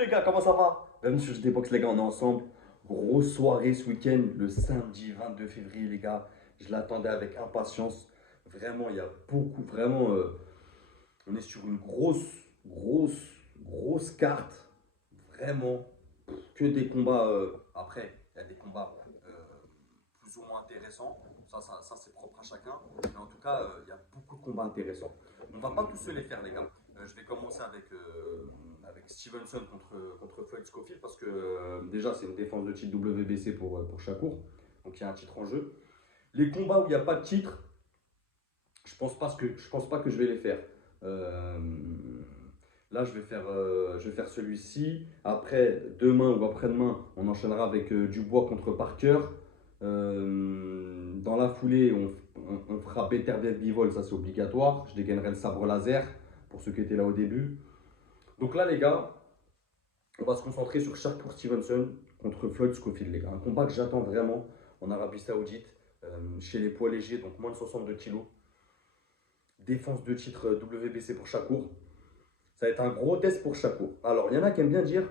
les gars, comment ça va? Bienvenue sur JT les gars, on est ensemble. Grosse soirée ce week-end, le samedi 22 février les gars. Je l'attendais avec impatience. Vraiment, il y a beaucoup, vraiment, on est sur une grosse carte. Vraiment, que des combats. Après, il y a des combats plus ou moins intéressants. Ça c'est propre à chacun. Mais en tout cas, il y a beaucoup de combats intéressants. On va pas tous se les faire, les gars. Je vais commencer avec Stevenson contre Floyd Scofield parce que déjà, c'est une défense de titre WBC pour Shakur. Donc, il y a un titre en jeu. Les combats où il n'y a pas de titre, je pense pas que je vais les faire. Euh, Là, je vais faire celui-ci. Après, demain ou après-demain, on enchaînera avec Dubois contre Parker. Dans la foulée, on fera Beterbiev Bivol, ça c'est obligatoire. Je dégainerai le sabre laser pour ceux qui étaient là au début. Donc là, les gars, on va se concentrer sur Shakur Stevenson contre Floyd Scofield, les gars. Un combat que j'attends vraiment en Arabie Saoudite, chez les poids légers, donc moins de 62 kilos. Défense de titre WBC pour Shakur. Ça va être un gros test pour Shakur. Alors, il y en a qui aiment bien dire,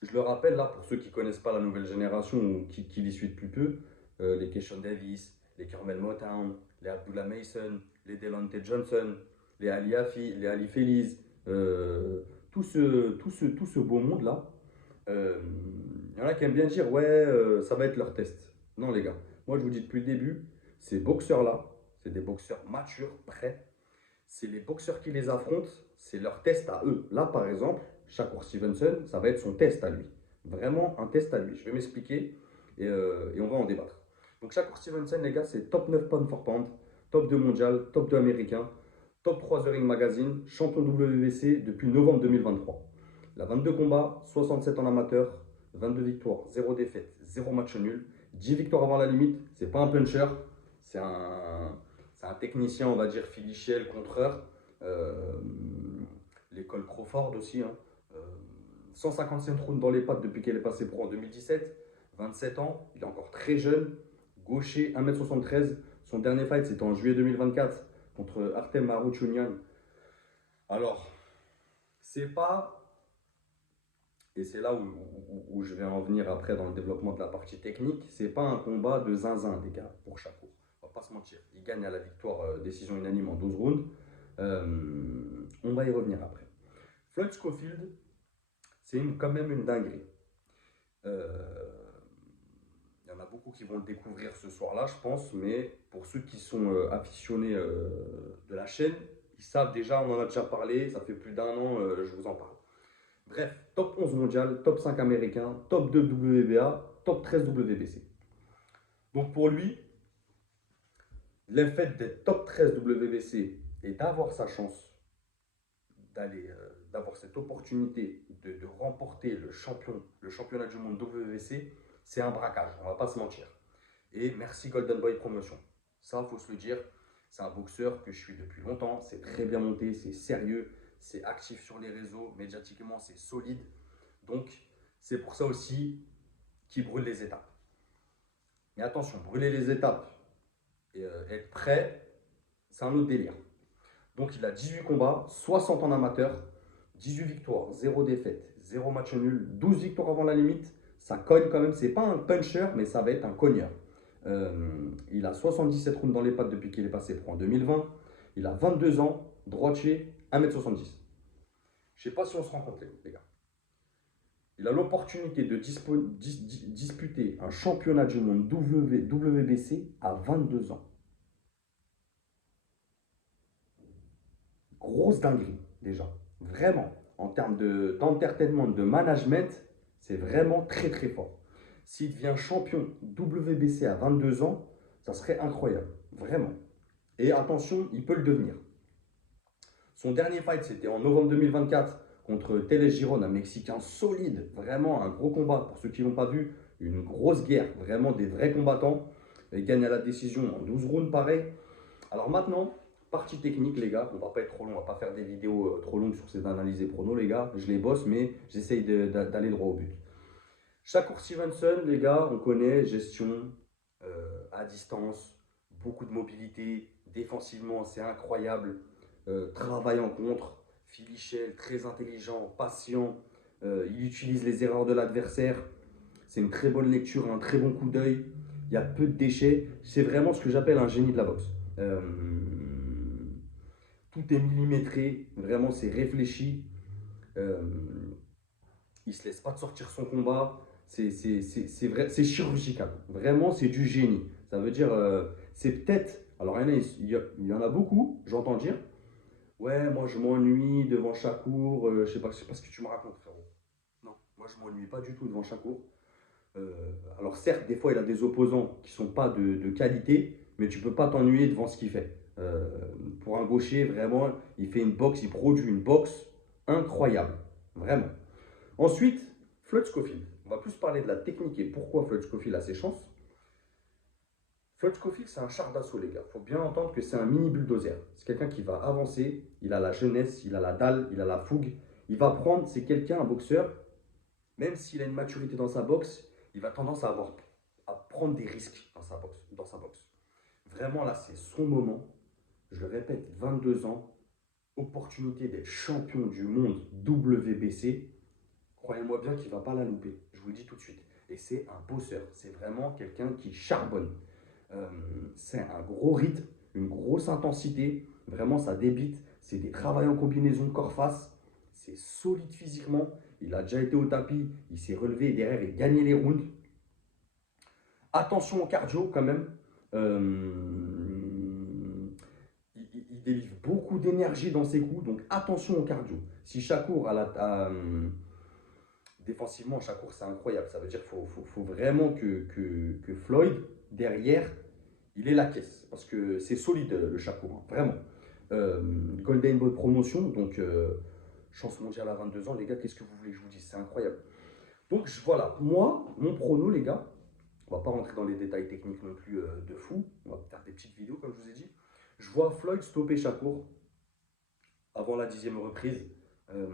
je le rappelle là pour ceux qui ne connaissent pas la nouvelle génération ou qui l'y suivent plus peu, les Keishon Davis, les Carmel Motown, les Abdullah Mason, les Delonte Johnson, les Ali Afi, les Ali Feliz, tout ce beau monde là. Il y en a qui aiment bien dire ouais, ça va être leur test. Non les gars, moi je vous dis depuis le début, ces boxeurs là, c'est des boxeurs matures, prêts. C'est les boxeurs qui les affrontent, c'est leur test à eux. Là, par exemple, Shakur Stevenson, ça va être son test à lui. Vraiment un test à lui. Je vais m'expliquer et on va en débattre. Donc, Shakur Stevenson, les gars, c'est top 9 pound for pound, top 2 mondial, top 2 américain, top 3 The Ring Magazine, champion WBC depuis novembre 2023. Il a 22 combats, 67 en amateur, 22 victoires, 0 défaite, 0 match nul, 10 victoires avant la limite. C'est pas un puncher, c'est un, c'est un technicien, on va dire, filichiel, contreur. Euh, L'école Crawford aussi. Hein. Euh, 157 rounds dans les pattes depuis qu'elle est passée pro en 2017. 27 ans, il est encore très jeune. Gaucher, 1m73. Son dernier fight, c'était en juillet 2024 contre Artem Maruchunian. Alors, c'est pas. Et c'est là où je vais en venir après dans le développement de la partie technique. C'est pas un combat de zinzin, les gars, pour Chapeau. On va pas se mentir. Il gagne à la victoire décision unanime en 12 rounds. On va y revenir après. Floyd Scofield, c'est quand même une dinguerie. Il y en a beaucoup qui vont le découvrir ce soir-là, je pense, mais pour ceux qui sont aficionés de la chaîne, ils savent déjà, on en a déjà parlé, ça fait plus d'un an, je vous en parle. Bref, top 11 mondial, top 5 américain, top 2 WBA, top 13 WBC. Donc pour lui, le fait d'être top 13 WBC et d'avoir sa chance d'avoir cette opportunité de remporter le championnat du monde WBC, c'est un braquage, on va pas se mentir. Et merci Golden Boy Promotion. Ça, il faut se le dire, c'est un boxeur que je suis depuis longtemps, c'est très bien monté, c'est sérieux, c'est actif sur les réseaux, médiatiquement c'est solide. Donc c'est pour ça aussi qu'il brûle les étapes. Mais attention, brûler les étapes et être prêt, c'est un autre délire. Donc il a 18 combats, 60 en amateur, 18 victoires, 0 défaite, 0 match nul, 12 victoires avant la limite. Ça cogne quand même, c'est pas un puncher, mais ça va être un cogneur. Il a 77 rounds dans les pattes depuis qu'il est passé pro en 2020. Il a 22 ans, droitier, 1m70. Je sais pas si on se rend compte, les gars. Il a l'opportunité de disputer un championnat du monde WBC à 22 ans. Grosse dinguerie, déjà. Vraiment. En termes d'entertainment, de management, c'est vraiment très très fort. S'il devient champion WBC à 22 ans, ça serait incroyable. Vraiment. Et attention, il peut le devenir. Son dernier fight, c'était en novembre 2024 contre Teles Giron, un Mexicain solide. Vraiment un gros combat. Pour ceux qui ne l'ont pas vu, une grosse guerre. Vraiment des vrais combattants. Il gagne à la décision en 12 rounds, pareil. Alors maintenant, partie technique, les gars. On va pas être trop long. On va pas faire des vidéos trop longues sur ces analyses et pronos, les gars. Je les bosse, mais j'essaye d'aller droit au but. Shakur Stevenson, les gars, on connaît gestion à distance, beaucoup de mobilité. Défensivement, c'est incroyable. Travail en contre, Phil Michel, très intelligent, patient. Il utilise les erreurs de l'adversaire. C'est une très bonne lecture, un très bon coup d'œil. Il y a peu de déchets. C'est vraiment ce que j'appelle un génie de la boxe. Tout est millimétré. Vraiment, c'est réfléchi. Euh, il ne se laisse pas de sortir son combat. C'est vrai, c'est chirurgical. Vraiment, c'est du génie. Ça veut dire, c'est peut-être. Alors, il y en a beaucoup, j'entends dire. Ouais, moi je m'ennuie devant chaque cours. Je sais pas ce que tu me racontes, frérot. Non, moi je m'ennuie pas du tout devant chaque cours. Alors, certes, des fois, il a des opposants qui sont pas de qualité, mais tu peux pas t'ennuyer devant ce qu'il fait. Pour un gaucher, vraiment, il fait une boxe, il produit une boxe incroyable. Vraiment. Ensuite, Floyd Scofield. On va plus parler de la technique et pourquoi Floyd Scofield a ses chances. Floyd Scofield, c'est un char d'assaut, les gars. Il faut bien entendre que c'est un mini bulldozer. C'est quelqu'un qui va avancer, il a la jeunesse, il a la dalle, il a la fougue. Il va prendre, c'est quelqu'un, un boxeur, même s'il a une maturité dans sa boxe, il va tendance à prendre des risques dans sa boxe. Vraiment, là, c'est son moment. Je le répète, 22 ans, opportunité d'être champion du monde WBC. Croyez-moi bien qu'il ne va pas la louper. Je vous le dis tout de suite. Et c'est un bosseur. C'est vraiment quelqu'un qui charbonne. Euh, c'est un gros rythme, une grosse intensité. Vraiment, ça débite. C'est des travails en combinaison corps-face. C'est solide physiquement. Il a déjà été au tapis. Il s'est relevé derrière et gagné les rounds. Attention au cardio quand même. Il délivre beaucoup d'énergie dans ses coups. Donc attention au cardio. Si Shakur défensivement, Shakur c'est incroyable. Ça veut dire qu'il faut vraiment que Floyd, derrière, il est la caisse. Parce que c'est solide le Shakur, hein, vraiment. Golden Boy promotion, donc chance mondiale à 22 ans, les gars, qu'est-ce que vous voulez que je vous dise? C'est incroyable. Donc voilà, moi, mon prono, les gars, on va pas rentrer dans les détails techniques non plus de fou. On va faire des petites vidéos, comme je vous ai dit. Je vois Floyd stopper Shakur avant la 10e reprise. Euh,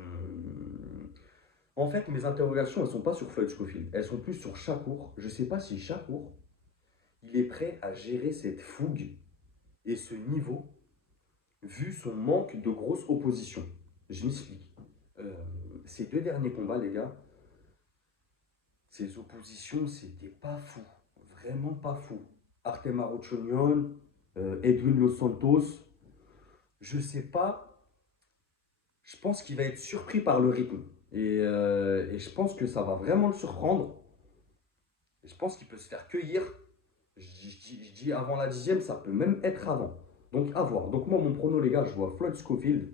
En fait, mes interrogations, elles ne sont pas sur Floyd Scofield. Elles sont plus sur Shakur. Je ne sais pas si Shakur, il est prêt à gérer cette fougue et ce niveau, vu son manque de grosse opposition. Je m'explique. Euh, Ces deux derniers combats, les gars, ces oppositions, c'était pas fou. Vraiment pas fou. Artem Arochonion, Edwin Los Santos, je sais pas. Je pense qu'il va être surpris par le rythme. Et je pense que ça va vraiment le surprendre. Et je pense qu'il peut se faire cueillir. Je dis avant la 10e, ça peut même être avant. Donc à voir. Donc moi, mon prono, les gars, je vois Floyd Scofield.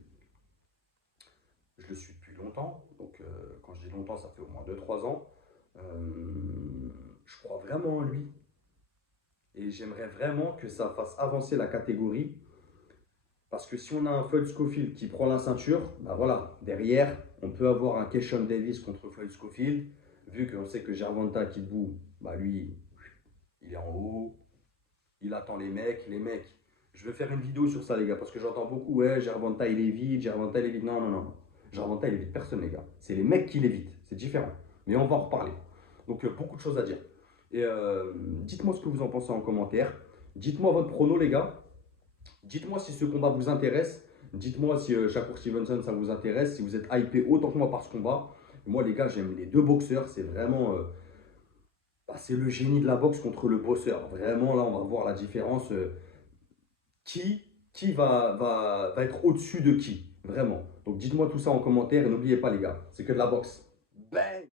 Je le suis depuis longtemps. Donc quand je dis longtemps, ça fait au moins 2 3 ans. Je crois vraiment en lui. Et j'aimerais vraiment que ça fasse avancer la catégorie. Parce que si on a un Floyd Scofield qui prend la ceinture, bah voilà, derrière, on peut avoir un Keishon Davis contre Floyd Scofield. Vu qu'on sait que Gervonta Kidbu, bah lui, il est en haut, il attend les mecs. Les mecs, je vais faire une vidéo sur ça, les gars, parce que j'entends beaucoup, ouais, Gervonta il est vite, Gervonta il est vite. Non, non, non. Gervonta il est vite personne, les gars. C'est les mecs qui l'évitent, c'est différent. Mais on va en reparler. Donc, beaucoup de choses à dire. Et dites-moi ce que vous en pensez en commentaire. Dites-moi votre prono, les gars. Dites-moi si ce combat vous intéresse. Dites-moi si Shakur Stevenson ça vous intéresse. Si vous êtes hypé autant que moi par ce combat. Moi, les gars, j'aime les deux boxeurs. C'est vraiment. Bah, c'est le génie de la boxe contre le bosseur. Vraiment, là, on va voir la différence. Qui va être au-dessus de qui. Vraiment. Donc, dites-moi tout ça en commentaire. Et n'oubliez pas, les gars, c'est que de la boxe. Bang!